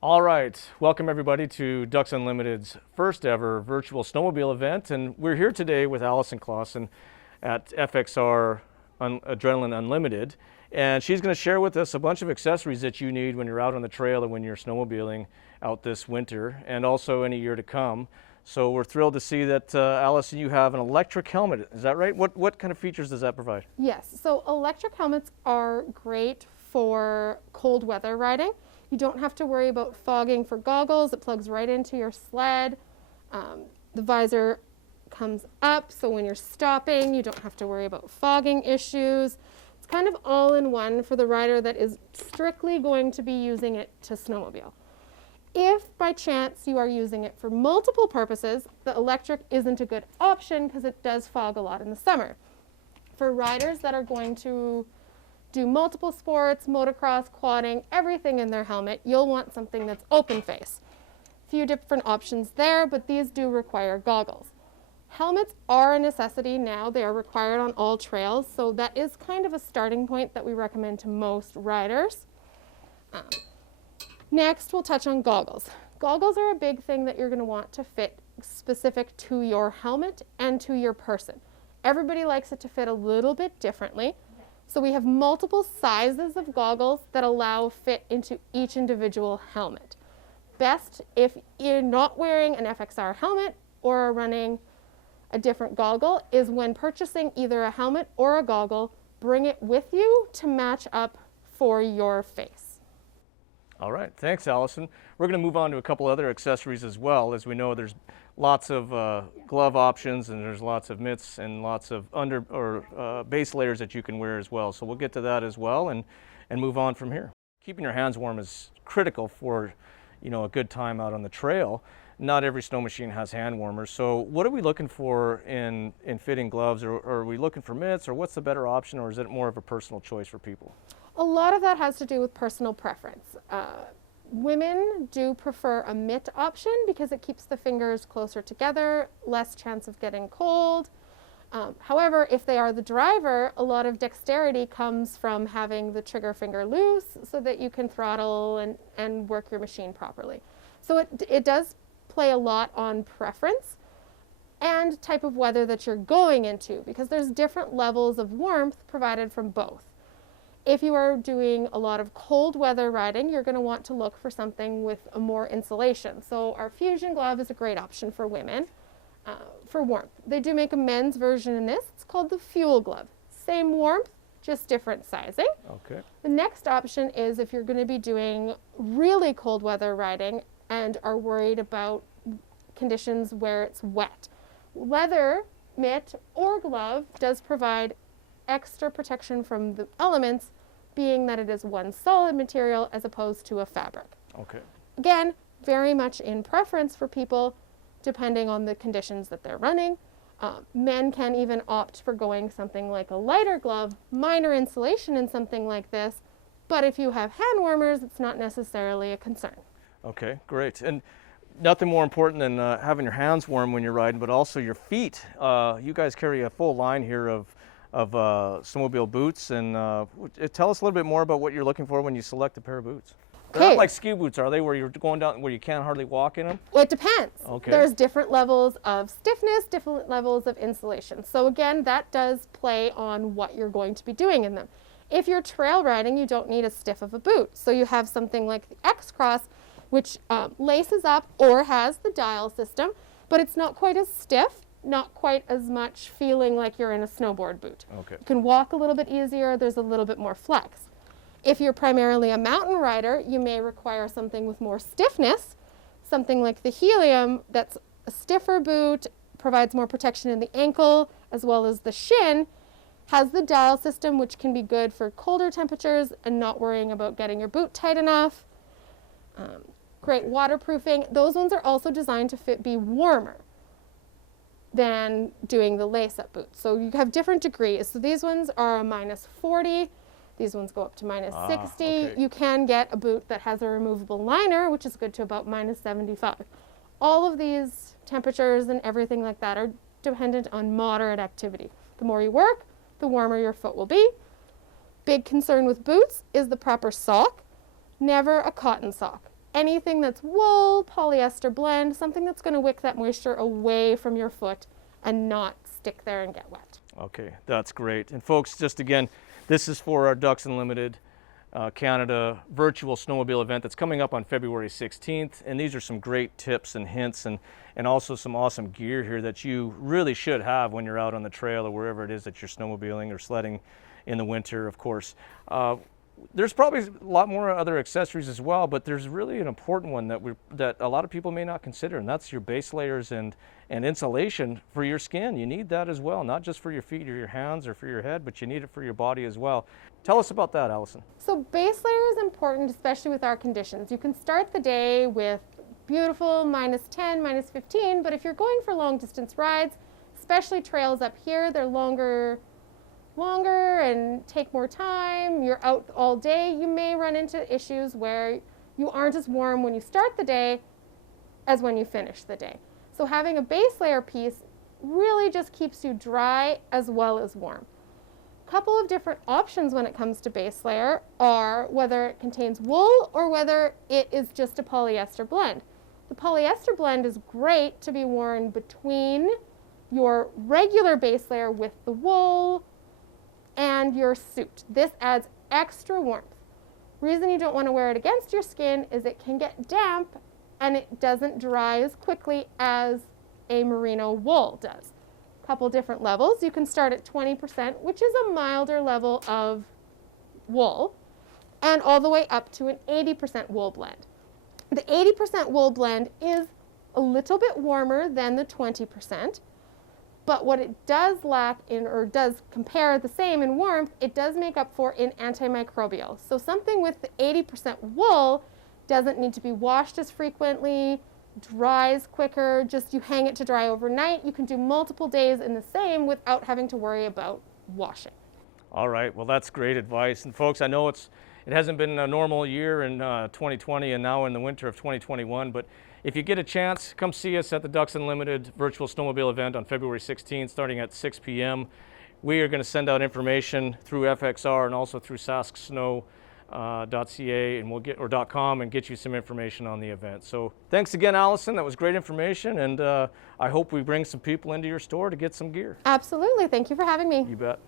All right, welcome everybody to Ducks Unlimited's first ever virtual snowmobile event, and we're here today with Allison Clausen at FXR Adrenaline Unlimited, and she's going to share with us a bunch of accessories that you need when you're out on the trail and when you're snowmobiling out this winter, and also any year to come. So we're thrilled to see that, Allison, you have an electric helmet. Is that right? What kind of features does that provide? Yes, so electric helmets are great for cold weather riding. You don't have to worry about fogging for goggles. It plugs right into your sled. The visor comes up, so when you're stopping, you don't have to worry about fogging issues. It's kind of all in one for the rider that is strictly going to be using it to snowmobile. If by chance you are using it for multiple purposes, the electric isn't a good option because it does fog a lot in the summer. For riders that are going to do multiple sports, motocross, quadding, everything in their helmet, you'll want something that's open face. A few different options there, but these do require goggles. Helmets are a necessity now. They are required on all trails, so that is kind of a starting point that we recommend to most riders. Next, we'll touch on goggles. Goggles are a big thing that you're going to want to fit specific to your helmet and to your person. Everybody likes it to fit a little bit differently. So we have multiple sizes of goggles that allow fit into each individual helmet. Best if you're not wearing an FXR helmet or are running a different goggle is when purchasing either a helmet or a goggle, bring it with you to match up for your face. All right, thanks, Allison. We're going to move on to a couple other accessories as well. As we know, there's lots of glove options, and there's lots of mitts and lots of base layers that you can wear as well. So we'll get to that as well and move on from here. Keeping your hands warm is critical for, a good time out on the trail. Not every snow machine has hand warmers. So what are we looking for in fitting gloves? Or are we looking for mitts, or what's the better option, or is it more of a personal choice for people? A lot of that has to do with personal preference. Women do prefer a mitt option because it keeps the fingers closer together, less chance of getting cold. However, if they are the driver, a lot of dexterity comes from having the trigger finger loose so that you can throttle and work your machine properly. So it does play a lot on preference and type of weather that you're going into, because there's different levels of warmth provided from both. If you are doing a lot of cold weather riding, you're going to want to look for something with a more insulation. So our Fusion glove is a great option for women for warmth. They do make a men's version in this. It's called the Fuel glove. Same warmth, just different sizing. Okay. The next option is if you're going to be doing really cold weather riding and are worried about conditions where it's wet. Leather, mitt, or glove does provide extra protection from the elements, being that it is one solid material as opposed to a fabric. Okay. Again, very much in preference for people depending on the conditions that they're running. Men can even opt for going something like a lighter glove, minor insulation in something like this, but if you have hand warmers, it's not necessarily a concern. Okay, great. And nothing more important than having your hands warm when you're riding, but also your feet. You guys carry a full line here of snowmobile boots, and tell us a little bit more about what you're looking for when you select a pair of boots. They're not like ski boots, are they, where you're going down where you can't hardly walk in them? Well, it depends. Okay. There's different levels of stiffness, different levels of insulation. So again, that does play on what you're going to be doing in them. If you're trail riding, you don't need as stiff of a boot. So you have something like the X-Cross, which laces up or has the dial system, but it's not quite as stiff, not quite as much feeling like you're in a snowboard boot. Okay. You can walk a little bit easier, there's a little bit more flex. If you're primarily a mountain rider, you may require something with more stiffness, something like the Helium that's a stiffer boot, provides more protection in the ankle as well as the shin, has the dial system, which can be good for colder temperatures and not worrying about getting your boot tight enough. Great waterproofing. Those ones are also designed to be warmer than doing the lace-up boots. So you have different degrees. So these ones are a -40. These ones go up to -60. Okay. You can get a boot that has a removable liner, which is good to about -75. All of these temperatures and everything like that are dependent on moderate activity. The more you work, the warmer your foot will be. Big concern with boots is the proper sock. Never a cotton sock. anything that's wool, polyester blend, something that's going to wick that moisture away from your foot and not stick there and get wet. Okay, that's great. And folks, just again, this is for our Ducks Unlimited Canada virtual snowmobile event that's coming up on February 16th. And these are some great tips and hints and also some awesome gear here that you really should have when you're out on the trail or wherever it is that you're snowmobiling or sledding in the winter, of course. There's probably a lot more other accessories as well, but there's really an important one that a lot of people may not consider, and that's your base layers and insulation for your skin. You need that as well, not just for your feet or your hands or for your head, but you need it for your body as well. Tell us about that, Allison. So base layer is important, especially with our conditions. You can start the day with beautiful -10, -15, but if you're going for long distance rides, especially trails up here, they're longer and take more time, you're out all day, you may run into issues where you aren't as warm when you start the day as when you finish the day. So having a base layer piece really just keeps you dry as well as warm. A couple of different options when it comes to base layer are whether it contains wool or whether it is just a polyester blend. The polyester blend is great to be worn between your regular base layer with the wool and your suit. This adds extra warmth. Reason you don't want to wear it against your skin is it can get damp and it doesn't dry as quickly as a merino wool does. A couple different levels. You can start at 20%, which is a milder level of wool, and all the way up to an 80% wool blend. The 80% wool blend is a little bit warmer than the 20%. But what it does lack in, or does compare the same in warmth, it does make up for in antimicrobial. So something with the 80% wool doesn't need to be washed as frequently, dries quicker, just you hang it to dry overnight. You can do multiple days in the same without having to worry about washing. All right, well, that's great advice. And folks, I know it hasn't been a normal year in 2020 and now in the winter of 2021, but if you get a chance, come see us at the Ducks Unlimited virtual snowmobile event on February 16th, starting at 6 p.m. We are going to send out information through FXR and also through SaskSnow.ca and .com and get you some information on the event. So thanks again, Allison. That was great information, and I hope we bring some people into your store to get some gear. Absolutely. Thank you for having me. You bet.